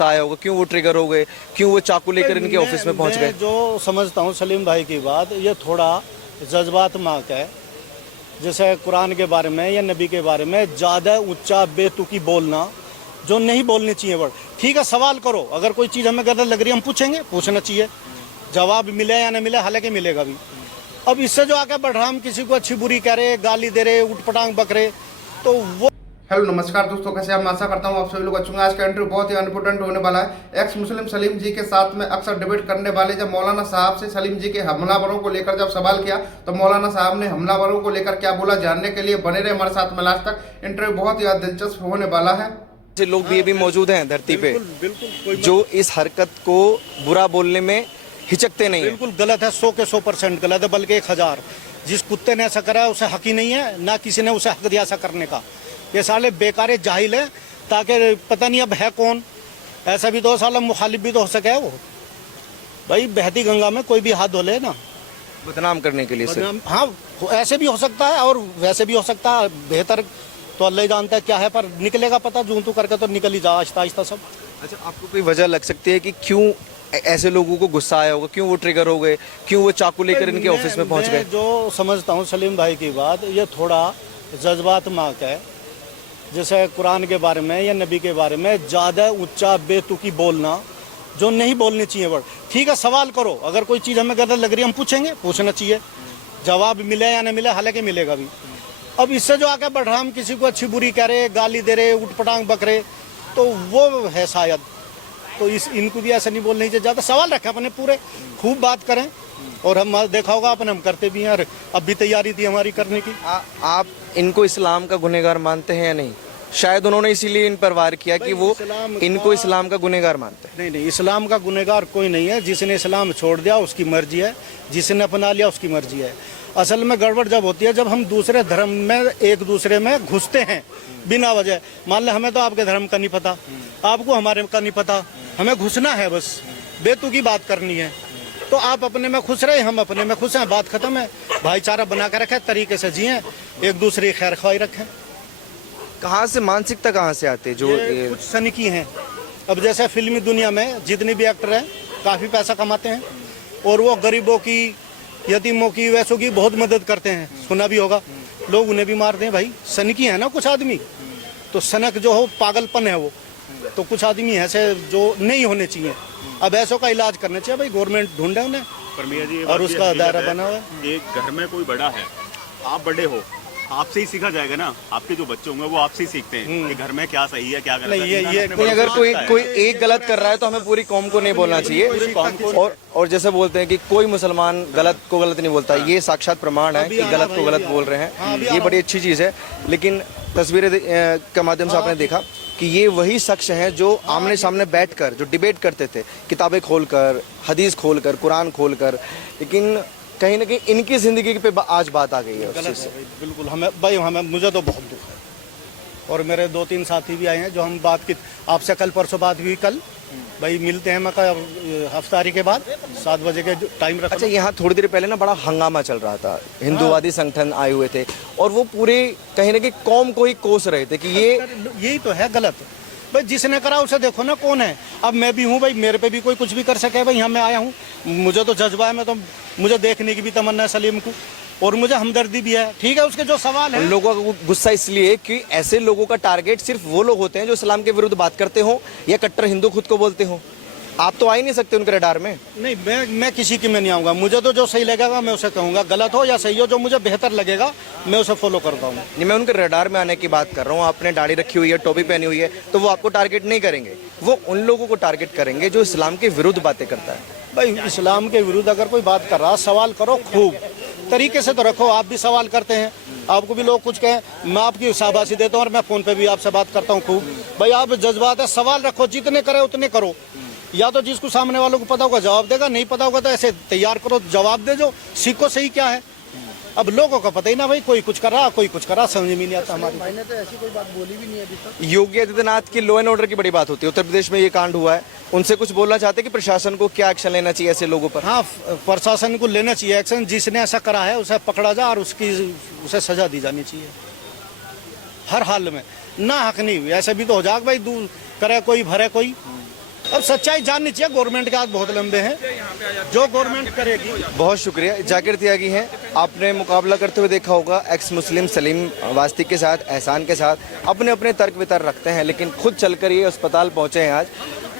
गुस्सा आया होगा, क्यों वो ट्रिगर हो गए, क्यों वो चाकू लेकर इनके ऑफिस में पहुंच गए? जो समझता हूँ सलीम भाई की बात, ये थोड़ा जज्बात्मक है। जैसे कुरान के बारे में या नबी के बारे में ज़्यादा ऊंचा बेतुकी बोलना जो नहीं बोलनी चाहिए वर्ड। ठीक है, सवाल करो, अगर कोई चीज़ हमें गलत लग रही है हम पूछेंगे, पूछना चाहिए, जवाब मिले या नहीं मिले, हालांकि मिलेगा भी। अब इससे जो आगे बढ़ रहा, हम किसी को अच्छी बुरी कह रहे, गाली दे रहे, उठपटांग बक रहे, तो वो। हेलो नमस्कार दोस्तों, कैसे आप? मैं आशा करता हूँ आप सभी लोग अच्छे होंगे। आज का इंटरव्यू बहुत ही इम्पोर्टेंट होने वाला है। एक्स मुस्लिम सलीम जी के साथ में अक्सर डिबेट करने वाले जब मौलाना साहब से सलीम जी के हमलावरों को लेकर जब सवाल किया तो मौलाना साहब ने हमलावरों को लेकर क्या बोला, जानने के लिए बने रहे हमारे साथ में लास्ट तक। इंटरव्यू बहुत ही दिलचस्प होने वाला है। लोग भी ये भी मौजूद हैं धरती पे जो इस हरकत को बुरा बोलने में हिचकते नहीं है। बिल्कुल गलत है, 100 के 100% गलत है, बल्कि 1000। जिस कुत्ते ने ऐसा करा है उसे हक ही नहीं है, ना किसी ने उसे हक दिया ऐसा करने का। ये साले बेकारे जाहिल है, ताकि पता नहीं अब है कौन। ऐसा भी तो साला मुखालिफ भी तो हो सके वो। भाई बहती गंगा में कोई भी हाथ धो ले ना, बदनाम करने के लिए सिर्फ। हाँ, ऐसे भी हो सकता है और वैसे भी हो सकता है। बेहतर तो अल्लाह ही जानता है क्या है, पर निकलेगा पता जूं तू करके तो निकल ही जा आहिस्ता आहिस्ता सब। अच्छा, आपको कोई वजह लग सकती है कि क्यों ऐसे लोगों को गुस्सा आया होगा, क्यों वो ट्रिगर हो गए, क्यों वो चाकू लेकर इनके ऑफिस में पहुंच गए? जो समझता हूँ सलीम भाई की बात, ये थोड़ा जज्बात्मक है। जैसे कुरान के बारे में या नबी के बारे में ज़्यादा ऊंचा बेतुकी बोलना जो नहीं बोलनी चाहिए वर्ड। ठीक है, सवाल करो, अगर कोई चीज़ हमें गलत लग रही है हम पूछेंगे, पूछना चाहिए, जवाब मिले या नहीं मिले, हालांकि मिलेगा भी। अब इससे जो आगे बढ़ रहा, हम किसी को अच्छी बुरी कह रहे, गाली दे रहे, उठपटांग बक रहे, तो वो है शायद। तो इनको भी ऐसा नहीं बोलना चाहिए। ज़्यादा सवाल रखें अपने, पूरे खूब बात करें, और हम देखा होगा अपने हम करते भी हैं, और अब भी तैयारी थी हमारी करने की। आप इनको इस्लाम का गुनहगार मानते हैं या नहीं? शायद उन्होंने इसीलिए इन पर वार किया कि वो इनको इस्लाम का गुनहगार मानते हैं। नहीं, इस्लाम का गुनहगार कोई नहीं है। जिसने इस्लाम छोड़ दिया उसकी मर्जी है, जिसने अपना लिया उसकी मर्जी है। असल में गड़बड़ जब होती है जब हम दूसरे धर्म में एक दूसरे में घुसते हैं बिना वजह। मान ले हमें तो आपके धर्म का नहीं पता, आपको हमारे का नहीं पता, हमें घुसना है, बस बेतुकी बात करनी है। तो आप अपने में खुश रहे, हम अपने में खुश हैं, बात खत्म है। भाईचारा बना कर रखें, तरीके से जिए, एक दूसरे की खैर ख्वाही रखें। कहाँ से मानसिकता कहाँ से आती है? जो ये कुछ सनकी हैं। अब जैसे फिल्मी दुनिया में जितने भी एक्टर हैं काफ़ी पैसा कमाते हैं, और वो गरीबों की, यतीमों की, वैसों की बहुत मदद करते हैं। सुना भी होगा, लोग उन्हें भी मारते हैं। भाई सनकी है ना कुछ आदमी, तो सनक जो हो पागलपन है वो। तो कुछ आदमी ऐसे जो नहीं होने चाहिए। अब ऐसों का इलाज करना चाहिए, भाई गवर्नमेंट ढूंढे उन्हें, और उसका दायरा बना हुआ है। एक घर में कोई बड़ा है, आप बड़े हो, आपसे ही सीखा जाएगा ना। आपके जो बच्चे होंगे वो आपसे ही सीखते हैं कि घर में क्या सही है क्या गलत है। नहीं, अगर कोई एक गलत कर रहा है तो हमें पूरी कौम को नहीं बोलना चाहिए। और जैसे बोलते हैं कि कोई मुसलमान गलत को गलत नहीं बोलता, ये साक्षात प्रमाण है कि गलत को गलत बोल रहे हैं। ये बड़ी अच्छी चीज़ है। लेकिन तस्वीरें के माध्यम से आपने देखा कि ये वही शख्स हैं जो आमने सामने बैठकर जो डिबेट करते थे, किताबें खोलकर, हदीस खोलकर, कुरान खोलकर, लेकिन कहीं ना कहीं इनकी जिंदगी पे आज बात आ गई है उस चीज़ से। बिल्कुल, हमें मुझे तो बहुत दुख है। और मेरे 2-3 साथी भी आए हैं जो हम बात की, आपसे कल परसों बात हुई, कल भाई मिलते हैं। मैं हफ्तारी के बाद 7 बजे के टाइम रखा। अच्छा, यहाँ थोड़ी देर पहले ना बड़ा हंगामा चल रहा था, हिंदूवादी संगठन आए हुए थे और वो पूरे कहीं ना कहीं कौम को ही कोस रहे थे कि ये यही तो है गलत। भाई जिसने करा उसे देखो ना कौन है। अब मैं भी हूँ भाई, मेरे पे भी कोई कुछ भी कर सके। भाई यहाँ मैं आया हूँ, मुझे तो जज्बा है, मैं तो मुझे देखने की भी तमन्ना है सलीम को, और मुझे हमदर्दी भी है। ठीक है, उसके जो सवाल है। लोगों का गुस्सा इसलिए कि ऐसे लोगों का टारगेट सिर्फ वो लोग होते हैं जो इस्लाम के विरुद्ध बात करते हो या कट्टर हिंदू खुद को बोलते हो। आप तो आ ही नहीं सकते उनके रडार में। नहीं, मैं किसी की में नहीं आऊँगा। मुझे तो जो सही लगेगा मैं उसे कहूँगा, गलत हो या सही हो, जो मुझे बेहतर लगेगा मैं उसे फॉलो करता हूँ। नहीं, मैं उनके रडार में आने की बात कर रहा हूँ। आपने दाढ़ी रखी हुई है, टोपी पहनी हुई है, तो वो आपको टारगेट नहीं करेंगे, वो उन लोगों को टारगेट करेंगे जो इस्लाम के विरुद्ध बातें करता है। भाई इस्लाम के विरुद्ध अगर कोई बात कर रहा, सवाल करो, खूब तरीके से तो रखो। आप भी सवाल करते हैं, आपको भी लोग कुछ कहें, मैं आपकी शाबाशी देता हूँ, और मैं फ़ोन पे भी आपसे बात करता हूँ खूब। भाई आप जज्बात है, सवाल रखो, जितने करे उतने करो। या तो जिसको सामने वालों को पता होगा जवाब देगा, नहीं पता होगा तो ऐसे तैयार करो, जवाब दे, जो सीखो सही क्या है। अब लोगों का पता ही ना भाई, कोई कुछ कर रहा, कोई कुछ कर रहा, समझ में नहीं आता। हमारी भाई ने तो ऐसी कोई बात बोली भी नहीं अभी तक। योगी आदित्यनाथ की लॉ एंड ऑर्डर की बड़ी बात होती है, उत्तर प्रदेश में ये कांड हुआ है, उनसे कुछ बोलना चाहते हैं कि प्रशासन को क्या एक्शन लेना चाहिए ऐसे लोगों पर? हाँ, प्रशासन को लेना चाहिए एक्शन। जिसने ऐसा करा है उसे पकड़ा जा और उसे सजा दी जानी चाहिए हर हाल में। ना हक नहीं, ऐसे भी तो हो जाए भाई, दूर करे कोई भरे कोई, अब सच्चाई जाननी चाहिए, गवर्नमेंट के हाथ बहुत लंबे हैं, जो गवर्नमेंट करेगी। बहुत शुक्रिया जाकिर त्यागी हैं। आपने मुकाबला करते हुए देखा होगा एक्स मुस्लिम सलीम वास्तिक के साथ, एहसान के साथ। अपने अपने तर्क वितर्क रखते हैं, लेकिन खुद चलकर ये अस्पताल पहुंचे हैं आज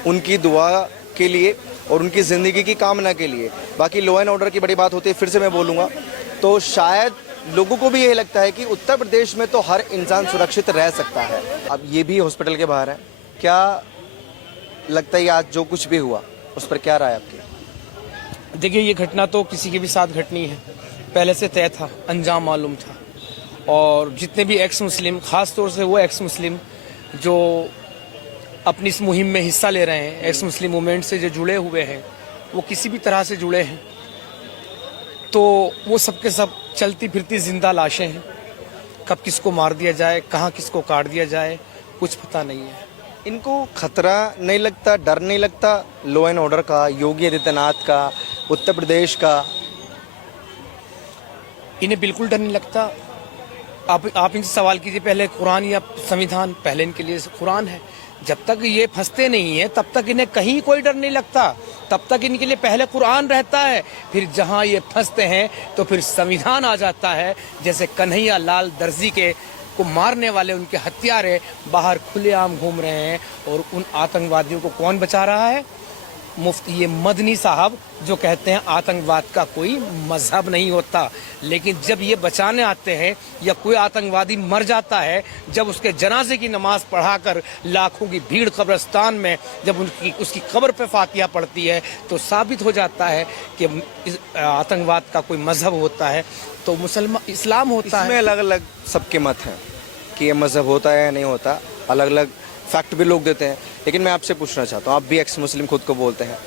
उनकी दुआ के लिए और उनकी ज़िंदगी की कामना के लिए। बाकी लॉ एंड ऑर्डर की बड़ी बात होती है, फिर से मैं बोलूँगा, तो शायद लोगों को भी ये लगता है कि उत्तर प्रदेश में तो हर इंसान सुरक्षित रह सकता है। अब ये भी हॉस्पिटल के बाहर है, क्या लगता है आज जो कुछ भी हुआ उस पर क्या राय आपकी? देखिए, ये घटना तो किसी के भी साथ घटनी है, पहले से तय था, अंजाम मालूम था। और जितने भी एक्स मुस्लिम, ख़ास तौर से वो एक्स मुस्लिम जो अपनी इस मुहिम में हिस्सा ले रहे हैं, एक्स मुस्लिम मूवमेंट से जो जुड़े हुए हैं, वो किसी भी तरह से जुड़े हैं, तो वो सब के सब चलती फिरती जिंदा लाशें हैं। कब किसको मार दिया जाए, कहाँ किसको काट दिया जाए, कुछ पता नहीं है। इनको खतरा नहीं लगता, डर नहीं लगता लॉ एंड ऑर्डर का, योगी आदित्यनाथ का, उत्तर प्रदेश का? इन्हें बिल्कुल डर नहीं लगता। आप इनसे सवाल कीजिए, पहले कुरान या संविधान? पहले इनके लिए कुरान है। जब तक ये फंसते नहीं है तब तक इन्हें कहीं कोई डर नहीं लगता, तब तक इनके लिए पहले कुरान रहता है, फिर जहां ये फंसते हैं तो फिर संविधान आ जाता है। जैसे कन्हैया लाल दर्जी के को मारने वाले उनके हत्यारे बाहर खुलेआम घूम रहे हैं, और उन आतंकवादियों को कौन बचा रहा है? मुफ्ती ये मदनी साहब, जो कहते हैं आतंकवाद का कोई मजहब नहीं होता। लेकिन जब ये बचाने आते हैं या कोई आतंकवादी मर जाता है, जब उसके जनाजे की नमाज पढ़ाकर लाखों की भीड़ कब्रिस्तान में जब उसकी कब्र पे फातिहा पड़ती है, तो साबित हो जाता है कि आतंकवाद का कोई मजहब होता है, तो मुसलमान इस्लाम होता है। इसमें अलग अलग सबके मत हैं कि ये मजहब होता है या नहीं होता, अलग अलग फैक्ट भी लोग देते हैं। लेकिन मैं आपसे पूछना चाहता हूँ, आप भी एक्स मुस्लिम खुद को बोलते हैं,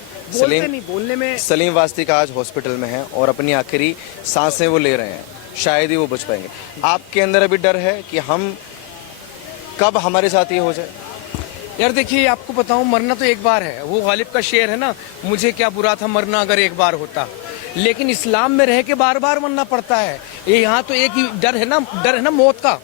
बोलने में सलीम वास्तिक आज हॉस्पिटल में हैं और अपनी आखिरी सांसें वो ले रहे हैं, शायद ही वो बच पाएंगे। आपके अंदर अभी डर है कि हम कब हमारे साथ ये हो जाए? यार देखिए, आपको बताऊं, मरना तो एक बार है, वो गालिब का शेर है ना, मुझे क्या बुरा था मरना अगर एक बार होता। लेकिन इस्लाम में रह के बार बार मरना पड़ता है। ये यहाँ तो एक ही डर है ना मौत का,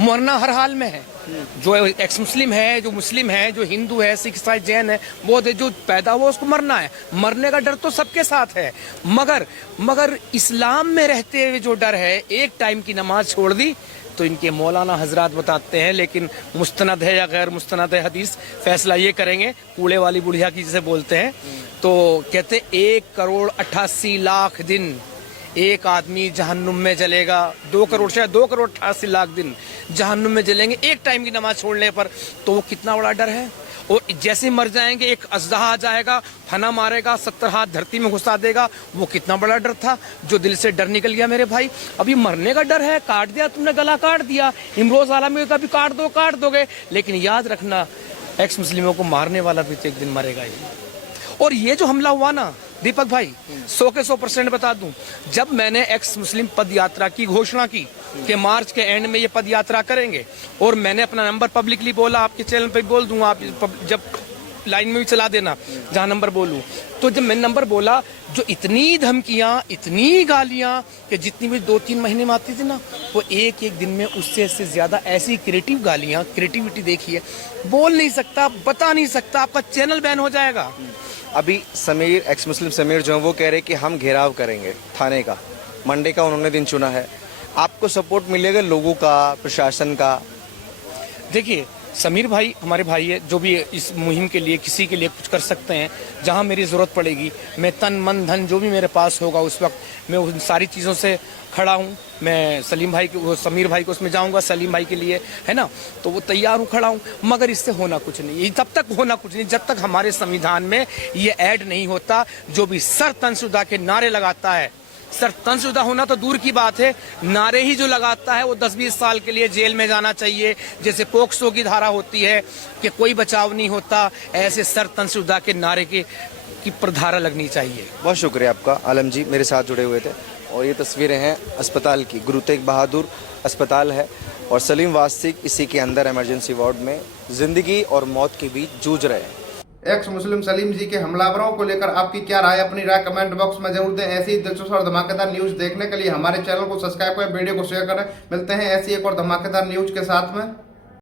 मरना हर हाल में है। जो एक्स मुस्लिम है, जो मुस्लिम है, जो हिंदू है, सिख, ईसाई, जैन है, बौद्ध है, जो पैदा हुआ उसको मरना है। मरने का डर तो सबके साथ है, मगर इस्लाम में रहते हुए जो डर है, एक टाइम की नमाज छोड़ दी तो इनके मौलाना हजरात बताते हैं, लेकिन मुस्तनद है या गैर मुस्तनद है हदीस, फैसला ये करेंगे कूड़े वाली बुढ़िया की जिसे बोलते हैं। तो कहते 1,88,00,000 दिन एक आदमी जहन्नुम में जलेगा, 2 करोड़ 88 लाख दिन जहन्नुम में जलेंगे एक टाइम की नमाज छोड़ने पर। तो वो कितना बड़ा डर है। और जैसे मर जाएंगे एक अजदहा आ जाएगा, फना मारेगा, 70 हाथ धरती में घुसा देगा, वो कितना बड़ा डर था जो दिल से डर निकल गया मेरे भाई। अभी मरने का डर है, काट दिया तुमने, गला काट दिया, इमरोज आलमी का भी काट दोगे, लेकिन याद रखना एक्स मुस्लिमों को मारने वाला भी तो एक दिन मरेगा ही। और ये जो हमला हुआ ना दीपक भाई, 100 के 100% बता दूं, जब मैंने एक्स मुस्लिम पद यात्रा की घोषणा की कि मार्च के एंड में ये पद यात्रा करेंगे, और मैंने अपना नंबर पब्लिकली बोला, आपके चैनल पे बोल दूंगा, आप जब लाइन में भी चला देना जहां नंबर बोलूं, तो जब मैंने नंबर बोला, जो इतनी धमकियां, इतनी गालियां कि जितनी भी 2-3 महीने में आती थी ना, वो एक दिन में उससे ज्यादा ऐसी क्रिएटिव गालियां, क्रिएटिविटी देखिए, बोल नहीं सकता, बता नहीं सकता, आपका चैनल बैन हो जाएगा। अभी समीर, एक्स मुस्लिम समीर जो है वो कह रहे कि हम घेराव करेंगे थाने का, मंडे का उन्होंने दिन चुना है। आपको सपोर्ट मिलेगा लोगों का, प्रशासन का? देखिए, समीर भाई हमारे भाई है, जो भी इस मुहिम के लिए किसी के लिए कुछ कर सकते हैं, जहां मेरी ज़रूरत पड़ेगी, मैं तन मन धन जो भी मेरे पास होगा उस वक्त मैं उन सारी चीज़ों से खड़ा हूं। मैं सलीम भाई को, समीर भाई को उसमें जाऊंगा, सलीम भाई के लिए, है ना, तो वो तैयार हूँ, खड़ा हूँ। मगर इससे होना कुछ नहीं, ये तब तक होना कुछ नहीं जब तक हमारे संविधान में ये ऐड नहीं होता। जो भी सर तनसुदा के नारे लगाता है, सर तनसुदा होना तो दूर की बात है, नारे ही जो लगाता है वो 10-20 साल के लिए जेल में जाना चाहिए। जैसे पोक्सो की धारा होती है कि कोई बचाव नहीं होता, ऐसे सर तनसुदा के नारे की धारा लगनी चाहिए। बहुत शुक्रिया आपका आलम जी, मेरे साथ जुड़े हुए थे। और ये तस्वीरें हैं अस्पताल की, गुरु तेग बहादुर अस्पताल है और सलीम वास्तिक इसी के अंदर इमरजेंसी वार्ड में जिंदगी और मौत के बीच जूझ रहे हैं। एक्स मुस्लिम सलीम जी के हमलावरों को लेकर आपकी क्या राय, अपनी राय कमेंट बॉक्स में जरूर दें। ऐसी ही दिलचस्प और धमाकेदार न्यूज देखने के लिए हमारे चैनल को सब्सक्राइब करें, वीडियो को शेयर करें। मिलते हैं ऐसी एक और धमाकेदार न्यूज के साथ में।